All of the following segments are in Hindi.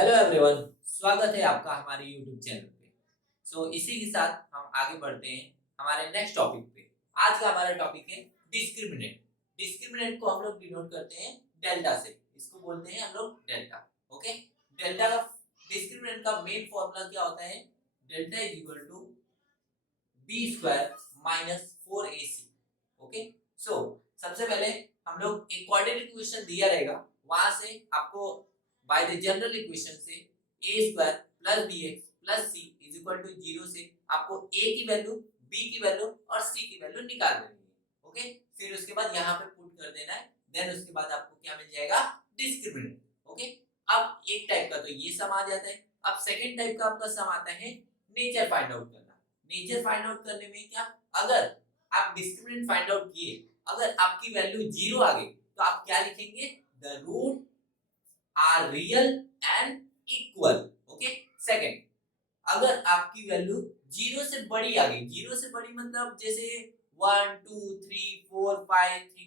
हेलो एवरीवन, स्वागत है आपका हमारे यूट्यूब चैनल पे। इसी के साथ हम आगे बढ़ते हैं हमारे नेक्स्ट टॉपिक पे। आज का हमारा टॉपिक है डिस्क्रिमिनेंट। डिस्क्रिमिनेंट को हम लोग डिनोट करते हैं डेल्टा से। इसको बोलते हैं हम लोग डेल्टा। ओके, डेल्टा का डिस्क्रिमिनेंट का मेन फॉर्मूला क्या होता है? Delta is equal to b square minus 4ac। Okay, सबसे पहले हम लोग एक क्वाड्रेटिक इक्वेशन दिया रहेगा, वहां से आपको बाय द जनरल इक्वेशन से a square plus bx plus c is equal to 0 से आपको a की वैल्यू, b की वैल्यू और c की वैल्यू निकाल देनी है। ओके, फिर उसके बाद यहाँ पे पुट कर देना है। देन उसके बाद आपको क्या मिल जाएगा? डिस्क्रिमिनेंट। ओके, अब एक टाइप का तो ये सम आ जाता है। अब सेकंड टाइप का आपका सम आता है नेचर फाइंड आउट करना। नेचर फाइंड आउट करने में क्या, अगर आप डिस्क्रिमिनेंट फाइंड आउट किए, अगर आपकी वैल्यू 0 आ गई तो आप क्या लिखेंगे? The root are real and equal. Okay, second, अगर आपकी वैल्यू 0 से बड़ी आ गई, 0 से बड़ी मतलब जैसे 1 2 3 4 5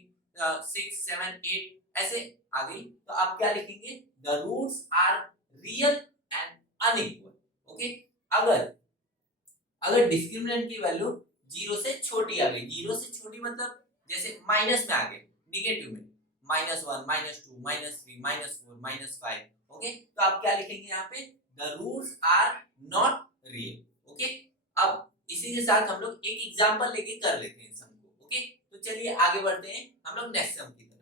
6 7 8 ऐसे आ गई, तो आप क्या लिखेंगे? The roots are real and unequal. Okay, अगर अगर डिस्क्रिमिनेंट की वैल्यू 0 से छोटी आ गई, 0 से छोटी मतलब जैसे माइनस में आ गए, निगेटिव में, -1 -2 -3 -4 -5। ओके, तो आप क्या लिखेंगे यहाँ पे? The roots are not real. Okay, अब इसी के साथ हम लोग एक एग्जांपल लेके कर लेते हैं सम को। ओके, तो चलिए आगे बढ़ते हैं हम लोग नेक्स्ट सम की तरफ।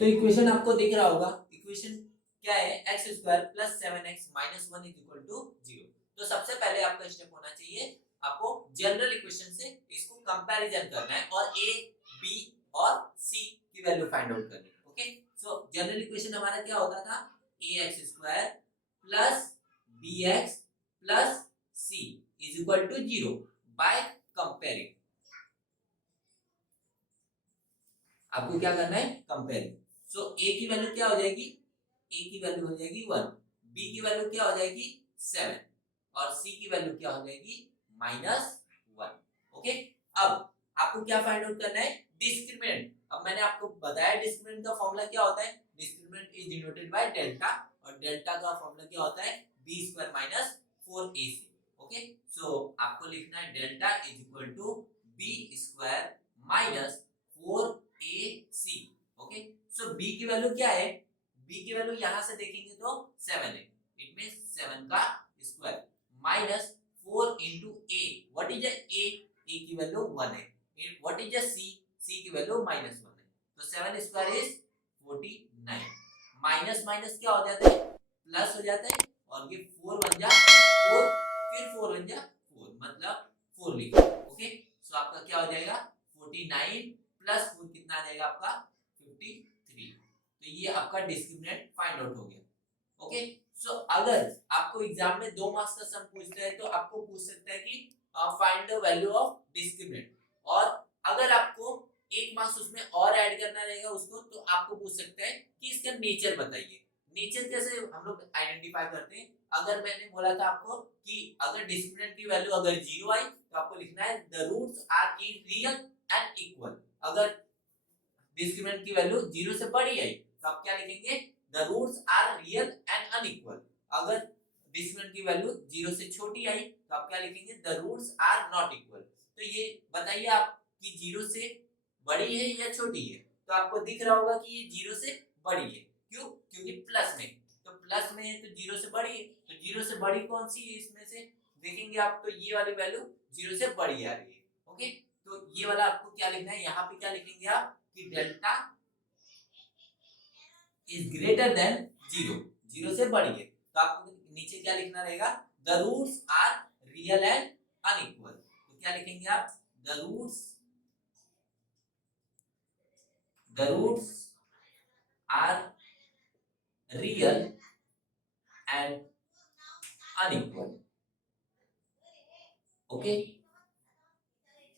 तो इक्वेशन आपको दिख रहा होगा। इक्वेशन क्या है? X square plus 7x minus 1 is equal to 0। तो सबसे पहले आपका स्टेप होना चाहिए, आपको जनरल इक्वेशन से इसको कंपैरिजन करना है और a, b और c की वैल्यू फाइंड आउट करनी है। ओके, जनरल इक्वेशन हमारा क्या होता था? ax square plus bx plus c is equal to 0 by comparing. आपको क्या करना है? कंपेयरिंग। a की वैल्यू क्या हो जाएगी? a की वैल्यू हो जाएगी 1, b की वैल्यू क्या हो जाएगी? 7 और c की वैल्यू क्या हो जाएगी? -1। ओके, अब आपको क्या फाइंड आउट करना है? डिस्क्रिमिनेंट। अब मैंने आपको बताया डिस्क्रिमिनेंट का फॉर्मूला क्या होता है। Discriminant is denoted by delta, और डेल्टा का फॉर्मूला क्या होता है? b square minus 4ac। Okay, आपको लिखना है delta is equal to b square minus 4ac। Okay, b की वैल्यू क्या है? b की वैल्यू यहां से देखेंगे तो 7 है। इट मींस 7 का square minus 4 into a। What is a? a की वैल्यू 1 है। What is c? c की वैल्यू -1 है। तो 7 स्क्वायर इज 49। माइनस माइनस क्या हो जाता है? प्लस हो जाता है, और ये 4 बन जा 4, फिर 4 बन जा 4, मतलब 4 लिखो। ओके, आपका क्या हो जाएगा? 49 प्लस 4 कितना आ जाएगा आपका? 53। तो ये आपका डिस्क्रिमिनेंट फाइंड आउट हो गया। ओके, अगर आपको एग्जाम में 2 मार्क्स का सम पूछता है तो आपको पूछ सकता है कि find the value of discriminant, और अगर आपको 1 मार्क्स उसमें और ऐड करना रहेगा उसको, तो आपको पूछ सकता है कि इसका नेचर बताइए। नेचर कैसे हम लोग आइडेंटिफाई करते हैं? अगर मैंने बोला था आपको कि अगर डिस्क्रिमिनेंट की वैल्यू अगर 0 आई तो आपको लिखना है the roots are in real and equal. अगर डिस्क्रिमिनेंट की वैल्यू 0 से बड़ी आई तो आप क्या लिखेंगे? The roots are real and unequal. अगर डिस्क्रिमिनेंट की वैल्यू 0 से छोटी आई तो आप क्या लिखेंगे? The roots are not equal. तो ये बताइए आप कि 0 से बड़ी है या छोटी है? तो आपको दिख रहा होगा कि ये 0 से बड़ी है। क्यों? क्योंकि प्लस में, तो प्लस में है तो 0 से बड़ी है। तो 0 से बड़ी कौन सी है इसमें से? देखेंगे आप तो ये वाली वैल्यू 0 से बड़ी आ रही है। ओके, तो ये वाला आपको क्या लिखना है? यहाँ पे क्या लिखेंगे आप कि डेल्टा इज ग्रेटर देन 0, 0 से बड़ी है। तो आपको नीचे क्या लिखना रहेगा? The roots are real and unequal. तो क्या लिखेंगे आप? The roots are real and unequal. Okay,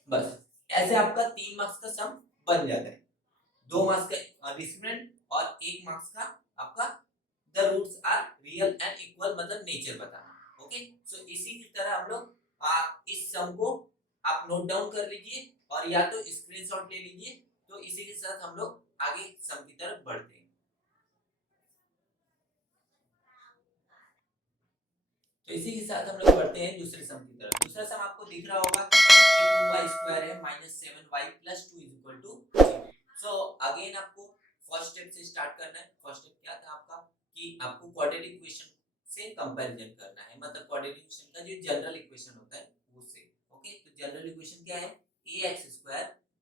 बस ऐसे आपका 3 मार्क्स का सम बन जाता है। 2 मार्क्स का डिस्क्रिमिनेंट और 1 मार्क्स का आपका the roots are real and equal, मतलब नेचर बताना। ओके, इसी की तरह हम लोग इस सम को आप नोट डाउन कर लीजिए और या तो स्क्रीनशॉट ले लीजिए। तो इसी के साथ हम लोग आगे सम की तरफ बढ़ते हैं। तो इसी के साथ हम लोग बढ़ते हैं दूसरे सम की तरफ। दूसरा सम आपको दिख रहा होगा कि 2y² है -7y + 2 = 0। सो अगेन आपको फर्स्ट स्टेप से स्टार्ट करना है। फर्स्ट स्टेप क्या था आपका कि आपको क्वाड्रेटिक इक्वेशन से कंपैरिजन करना है, मतलब क्वाड्रेटिक इक्वेशन का जो जनरल इक्वेशन होता है उससे। ओके, तो जनरल इक्वेशन क्या है? ax²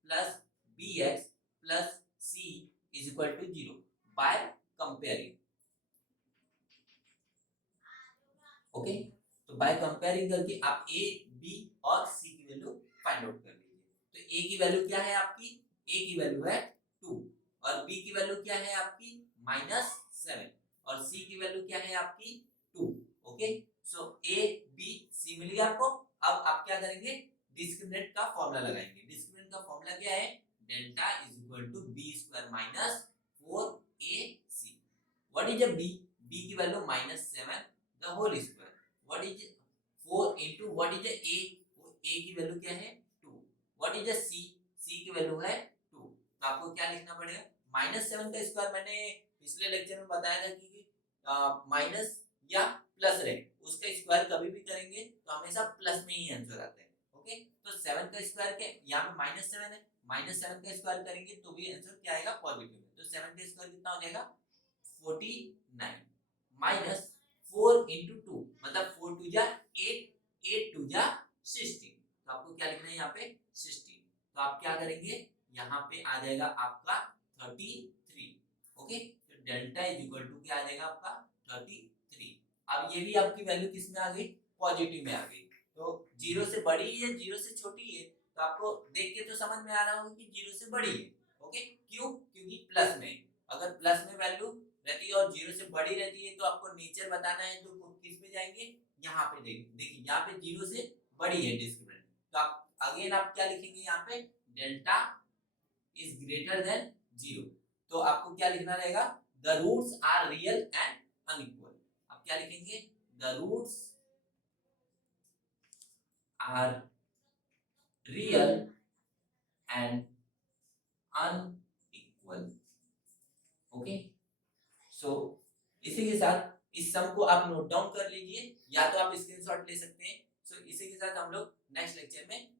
+ bx + c = 0 by comparing. Okay, तो बाय कंपेयरिंग करके आप a, b और c की वैल्यू फाइंड आउट कर लीजिए। तो a की वैल्यू क्या है आपकी? a की वैल्यू है 2 और b की वैल्यू क्या है आपकी? -7 और c की वैल्यू क्या है आपकी? 2। Okay, so a, b, c मिल गया आपको। अब आप क्या करेंगे? डिस्क्रिमिनेंट का फॉर्मूला लगाएंगे। डिस्क्रिमिनेंट का फॉर्मूला क्या है? Delta = b² - 4ac। What is a b? b की value -7 the whole square. What is 4 into what is the a? a की वैल्यू क्या है? 2. What is the c? c की वैल्यू है 2। तो आपको क्या लिखना पड़ेगा? -7 का स्क्वायर मैंने पिछले लेक्चर में बताया था कि माइनस या प्लस रहे, उसका स्क्वायर कभी भी करेंगे तो हमेशा प्लस में ही आंसर आता है। ओके, तो 7 का स्क्वायर के यहाँ पे -7 है, -7 का स्क्वायर करेंगे तो भी आंसर क्या आएगा? पॉजिटिव है। तो 7 का स्क्वायर कितना हो जाएगा? 49 माइनस 4 into 2 मतलब 4 2 जा 8, 8 2 जा 16। तो आपको क्या लिखना है यहाँ पे? 16। तो आप क्या करेंगे? यहाँ पे आ जाएगा आपका 33। ओके, तो डेल्टा = क्या आ जाएगा आपका? 33। अब ये भी आपकी वैल्यू किस में आ गई? पॉजिटिव में आ गई। तो 0 से बड़ी है, 0 से छोटी है, तो आपको देख के तो समझ में आ रहा होगा कि 0 से बड़ी है। ओके, क्यों? क्योंकि प्लस में, अगर प्लस में वैल्यू रहती है और 0 से बड़ी रहती है तो आपको नेचर बताना है तो किस में जाएंगे? यहाँ पे देखिए यहाँ पे 0 से बड़ी है डिस्क्रिमिनेंट, तो आप अगेन आप क्या लिखेंगे? यहाँ पे डेल्टा इज ग्रेटर देन 0। तो आपको क्या लिखना रहेगा? The roots are real and unequal. आप क्या लिखेंगे? The roots are real and unequal. Okay, so इसी के साथ इस सम को आप नोट डाउन कर लीजिए, या तो आप स्क्रीनशॉट ले सकते हैं। सो इसी के साथ हम लोग नेक्स्ट लेक्चर में